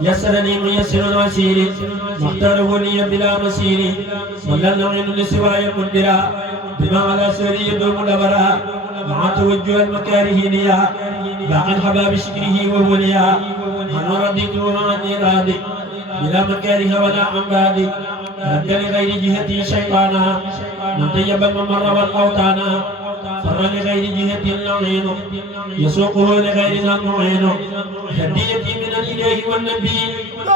يسرني ميسر العسير مختاره لي بلا مسير ولا العين لسواي مدبرا بما على سوري يدوم الأبرا مع توجه المكاره ليا باقي الحباب شكره وهو ليا أنا رضيت وعني راضي بلا مكاره ولا عبادي رد لغير جهتي شيطانا من طيب الممر والأوطانا فر لغير جهتي اللعين يسوقه لغيرنا المعين هديتي من الإله والنبي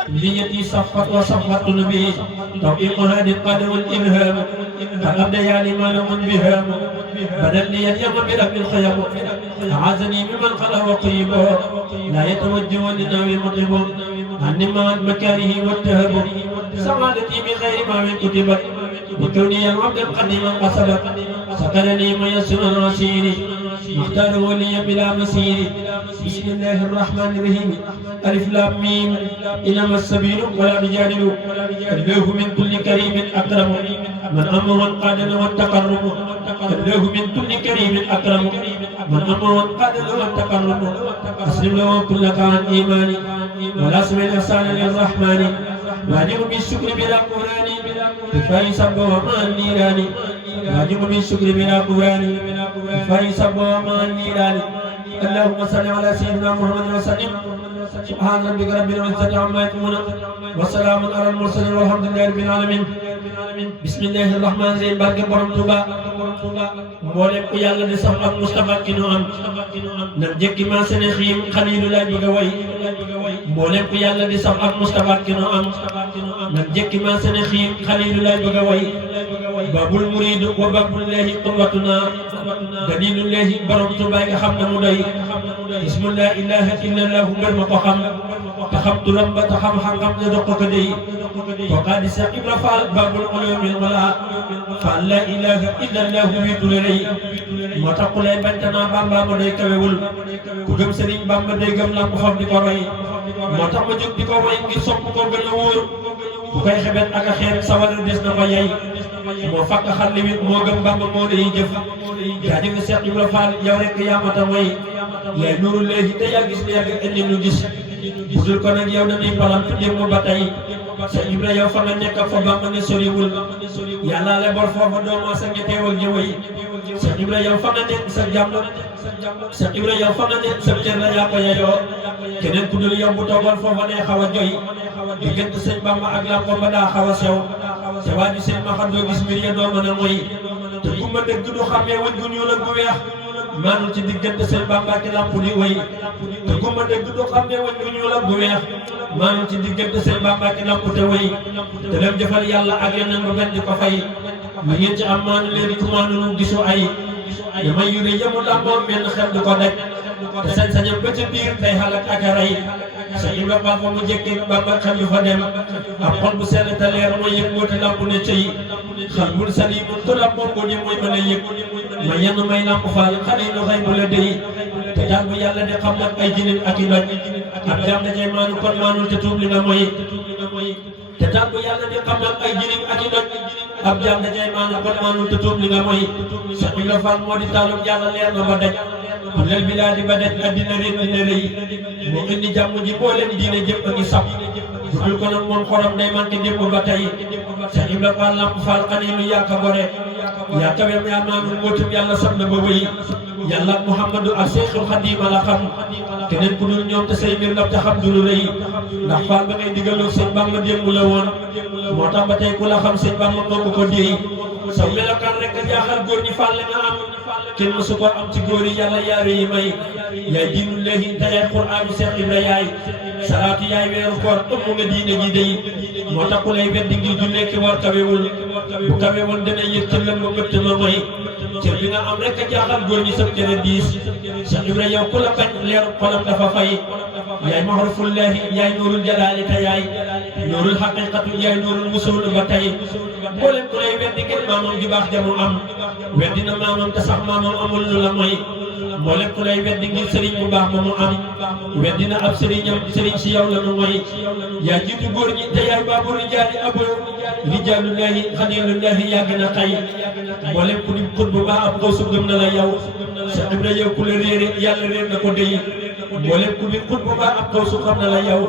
نيتي صفت وصفت النبي توفيق هادي القدر والإلهام قد أبدي لما لهم بهم بدل لي اليوم برب الخيم أعاذني ممن خلق وقيبه لا يتوجه لناوي مطيب عني مع المكاره والتهب سعادتي بغير ما من كتبت وكوني العبد القديم قصبت سكنني ميسر الرشيد مختاره لي بلا مسير بسم الله الرحمن الرحيم ألف لام ميم إنما السبيل ولا بجانب الله من كل كريم أكرم من أمر القادر والتقرب الله من كل كريم أكرم من أمر القادر والتقرب أسلم له كلك عن إيماني ولا اسم الإحسان للرحمن واجب بالشكر بلا قران كفاية سب وما النيران واجب بالشكر بلا قران كفاية سب وما النيران اللهم صل على سيدنا محمد وسلم سبحان ربك رب العزة عما يصفون وسلام على المرسلين والحمد لله رب العالمين بسم الله الرحمن الرحيم barke borom Tuuba mboolem ku yàlla di sax ak Mustafa ki nu am na jekki ma sene xiim Xaliilu laa bëgg a way mboolem ku yàlla di sax ak Mustafa ki nu am na jekki ma sene xiim Xaliilu laa bëgg a way babul muriid wa babullahi qurwatuna dalilullahi borom Tuuba nga xam na mu doy ismu laa ilaaha illallahu mbir ma ko xam te xam turam ba te xam xam-xam ne dox ko ko dey kookaa di Seex Ibra Faal babul ulumil wala faal laa ilaaha illallahu wi du la rëy moo tax ku lay bantana Bamba ma day kawewul ku gëm Sëriñ Bamba day gëm la ko xam di ko roy moo tax ma jóg di ko way ngir sopp ko gën a wóor ku koy xebet ak a xeeb sawar des na ko yey moo fakk xar li wit moo gëm Bamba moo lay jëf yaa nga Seex Ibra Faal yow rek yaa mata way yaay nuuru léegi te yaa gis ne yàgg indi nu gis budul ko nag yow dañuy palam tuddee mu ba tey Seex Ibra yow fa nga nekk fa Bamba ne soriwul yàlla le bor foofa doomu sa nge teewal ñëway Seex Ibra yow fa nga nekk sa jàmm Seex Ibra yow fa nga nekk sa cër la yaa ko yeyoo keneen ku dul yow bu toogal foofa day xaw a joy diggante sëñ Bamba ak lampo ba daa xaw a sew te waa ji sëñ ma xam doo gis mbir ya doo mën a moy te ku ma dëgg du xamee wëñ gu ñuul ak gu weex maanul ci diggante sëñ Bamba ak lamp di way te ku ma dëgg du xamee wëñ gu ñuul ak gu weex maanul ci diggante sëñ Bamba ak lamp te way te dem jëfal yàlla ak yeneen ba benn di ko fay lu ngeen ci am maanu leen ku maanul gisu ay damay yure yëmu lamboo menn xel du ko daj te sañ-sañam ba ca biir day xalak ak a rey Seex Ibra Faal fa mu jekki Bamba xel yu fa dem ab xol bu sell te leer mooy yëg mbooti lamp ne cëy xel bul salimun to lamp moom ni mooy mën a yëg ma yenn may lamp faal Xaliilu xëy bu la dey te daal bu yàlla di xam nag ay jinin ak i doj ab jaam da cay maanu kon maanul te tuub li nga moy te daal bu yàlla di xam nag ay jinin ak i doj ab jaam da cay maanu kon maanul te tuub li nga moy Seex Ibra Faal moo di taalub yàlla leer na ba daj ku lel bi laa di ba daj addina rét dina rëy moo indi jàmm ji boo leen diine jëpp a ngi sab budul ko nag moom xorom day manqué démb ba tey Seex Ibra Faal lamp faal Xaliilu yaa ka gore yaa kawem yaa maanul mbootum yàlla sab na ba wëy yàlla ak Muhammadu ak Seexul Xadiim la xam keneen ku dul ñoom te say mbir ndam te xam du lu rëy ndax faal ba ngay diggaloo sëñ Bamba démb la woon moo tax ba tey ku la xam sëñ Bamba moo ko déey saw melokaan rek a jaaxal góor ñi faal la nga am kenn mësu ko am ci góor yi yàlla yaare yi may yaay diinu léegi te yaay Quraanu Seex Ibra yaay salaatu yaay weeru koor ëmm nga diine ji dey moo tax ku lay weddi ngir du nekk war kawewul bu kawewul dana yëg ca lëm ba bëtt ma may cër bi nga am rek a jaaxal góor ñi sab cër a diis Seex Ibra yow ku la bañ leeru xolam dafa fay yaay mahrufullaahi yaay nuurul jalaali te yaay nuurul xaqiiqatu yaay nuurul musul ba tey mboolem ku lay weddi ngir maamam ju baax jamu am weddi na maamam te sax maamam amul lu la mooy mboolem ku lay weddi ngir sëriñ bu baax ma mu am weddi na ab sëriñam sëriñ si yow la nu mooy yaa jiitu góor ñi te yaay baabu rijaali abo rijaalullaahi xaliilullaahi yàgg na xay mboolem ku di xut bu baax ab kaw su gëm na la yow Seex Ibra yow ku la réere yàlla réer na ko dey mboolem ku di xut bu baax ab kaw su xam na la yow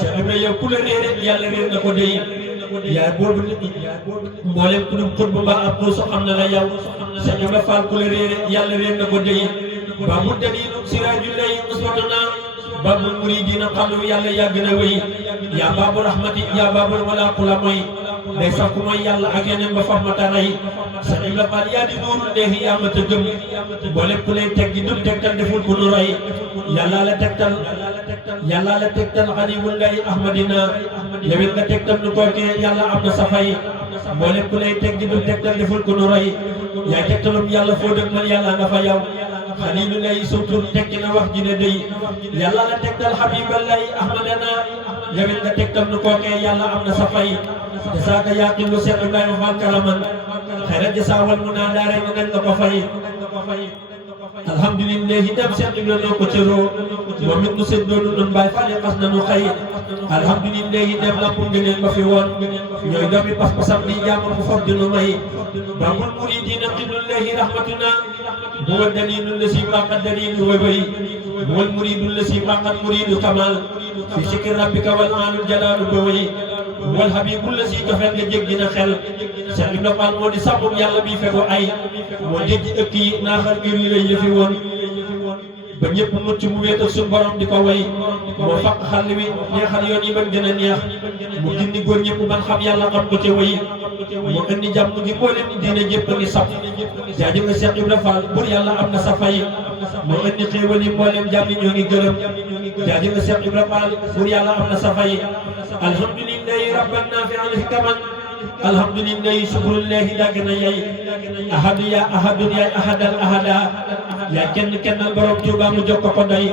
Cheikh Ibra yow ku la réere yàlla réer na ko dey yaay boobu mboolem ku dum xut bu mbaa ab xuusu xam na la yow Cheikh Ibra Fall ku la réere yàlla réer na ko dey ba mu daliinu siraaju lay uswatuna babul muridina xalu yàlla yàgg na wéy yaa babu rahmati yaa babul wala ku la mooy day sax ku mooy yàlla ak yeneen ba fax ma taray Cheikh Ibra Fall yaa di nuuru leexi yaa ma tëggëm mboolem ku lay teg gi dul tegtal deful ku nu roy yàlla la tegtal xalimullahi ahmadina yowit nga tegtal nu kookee yàlla am na safay mboolem ku lay teg gi dul tegtal deful ku nu roy yaay tegtalum yàlla foo dëgg man yàlla nga fa yow xalilullahi sawtur tekki na wax ji ne day yàlla la tegtal habiballahi ahmadana yowit nga tegtal nu kookee yàlla am na safay jasaaka yaqilu Cheikh Ibrahima Fall karaman xayra jasaawal mu naa daare nga nañ la ko fay alhamdulillahi dem Cheikh Ibra noo ko cëroo moom it mu seddoonu nun Baay Faal xas na nu xëy alhamdulillahi dem lampu ngëneel ba fi woon ñooy doomi pas-pasam di jaamu bu foog di nu may babul muridina qinullahi rahmatuna huwa dalilu lasi faqat dalilu wa bay huwa muridu lasi faqat muridu kamal fi sikri rabbika wal aalul jalaalu ba way wal habibu lasi jofeel nga jéggi na xel Cheikh Ibra Fall moo di sàmmum yàlla bi fego ay moo dégg ëkk yi naaxal ngir yi lay yëfi woon ba ñëpp mucc mu wéet ak suñu borom di ko way moo faq xàll wi neexal yoon yi ban gën a neex mu gindi góor ñëpp ban xam yàlla xam ko ca way mu indi jàmm gi mboolem dina jëpp a ngi saf jaajëf nga Cheikh Ibra Fall bur yàlla am na sa fay moo indi xéewal yi mboolem jàmm ñoo ngi gërëm jaajëf nga Cheikh Ibra Fall bur yàlla am na sa fay alhamdulillahi rabban nafi'al hikaman alhamdulillahi shukrullahi dagg na yay ahadu ya ahadun yaay ahadal ahada yaa kenn kennal borom Tuuba mu jox ko doy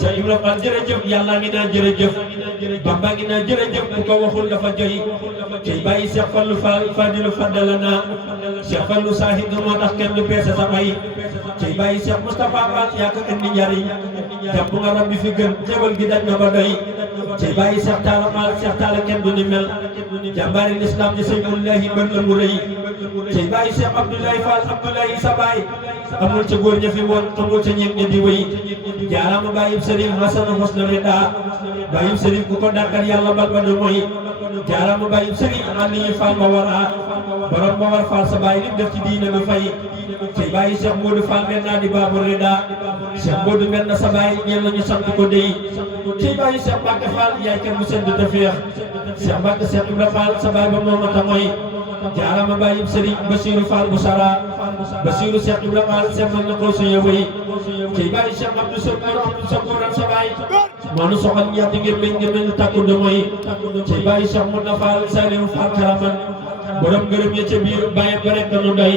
Cheikh Ibra Fall jërëjëf yàlla ngi naan jërëjëf Bamba ngi naan jërëjëf bu ko waxul dafa joy tey bàyyi Cheikh Fallou Fall Fadilu faddalana Cheikh Fallou Sahid moo tax kenn du peese sa bay tey bàyyi Cheikh Moustapha Fall yaa ko indi njariñ jàpp nga rabbi fi gën xéwal gi daj na ba doy tey bàyyi Cheikh Talla Fall Cheikh Talla kenn du ni mel jàmbaari l'islam di Seyfullahi bën la mu rëy tey bàyyi Cheikh Abdoulaye Fall Abdoulaye sa baay amul ca góor ña fi woon amul ca ñeeg ña di wéy jaaraama bàyyib Sëriñ Hasan Husna Rida bàyyib Sëriñ ku ko dàkkal yàlla bal ba du mooy jaaraama bàyyib Sëriñ Aliyu Fall ma war a borom ma war Fall sa baay lim def ci diina bi fay tey bàyyi Cheikh Modou Fall mel naa di Babou Rida Cheikh Modou mel na sa baay ñeen lañu sant ko dey tey bàyyi Cheikh Mbacke Fall yaay kenn mu sedd te féex Cheikh Mbacke Cheikh Ibra Fall sa baay ba moo mata mooy jaarama bàyyib Sëriñ Basiru Fall bu sara Basiru Cheikh Ibra Fall semmal na ko suñu wéy tey bàyyi Cheikh Abdou Sakkour sa baay moo nu soxal ñetti ngeen takku du mooy tey bàyyi Cheikh Mouna Fall Saliou Fall karaman borom gërëm ya ca biir bàyyi ba rek nu doy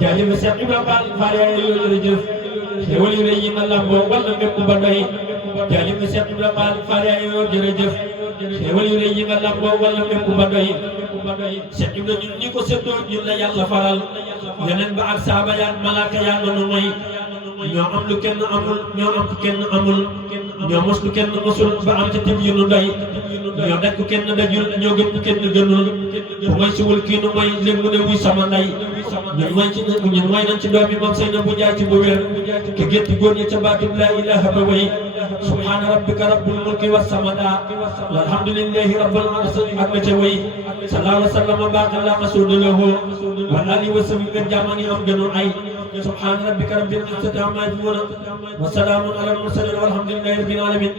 jaajëf Cheikh Ibra Fall Fall yaay yoo jërëjëf xéwal yu rëy yi nga lamboo wala mépp ba doy jaajëf Cheikh Ibra Fall Fall yaay yoo jërëjëf xéwal yu rëy yi nga lamboo wala mépp ba doy Cheikh Ibra ñun ñi ko séddoo ñun la yàlla faral yeneen ba ak saaba yaan malaaka yaa nga nu may ñoo am lu kenn amul ñoo am ku kenn amul ñoo mos lu kenn mosul ba am ci tib yu nu doy ñoo daj ku kenn dajul ñoo gën ku kenn gënul bu may siwul kii nu mooy léegi mu ne wuy sama ndey ñun mooy nañ ci doom yi moom sëy na bu jaay ci bu wér ke gétti góor ñi ca baatub laa ilaha ba way subhaana rabbika rabbil mulki was samada walhamdulillahi rabbil alamin ak la ca way sallallahu alayhi wa sallam baax la masuudu lahu wa alihi wa sahbihi ngeen jaamani am gënu ay subhaana rabbika rabbil izzati amma yasifun wa salaamun alal mursalin walhamdulillahi rabbil alamin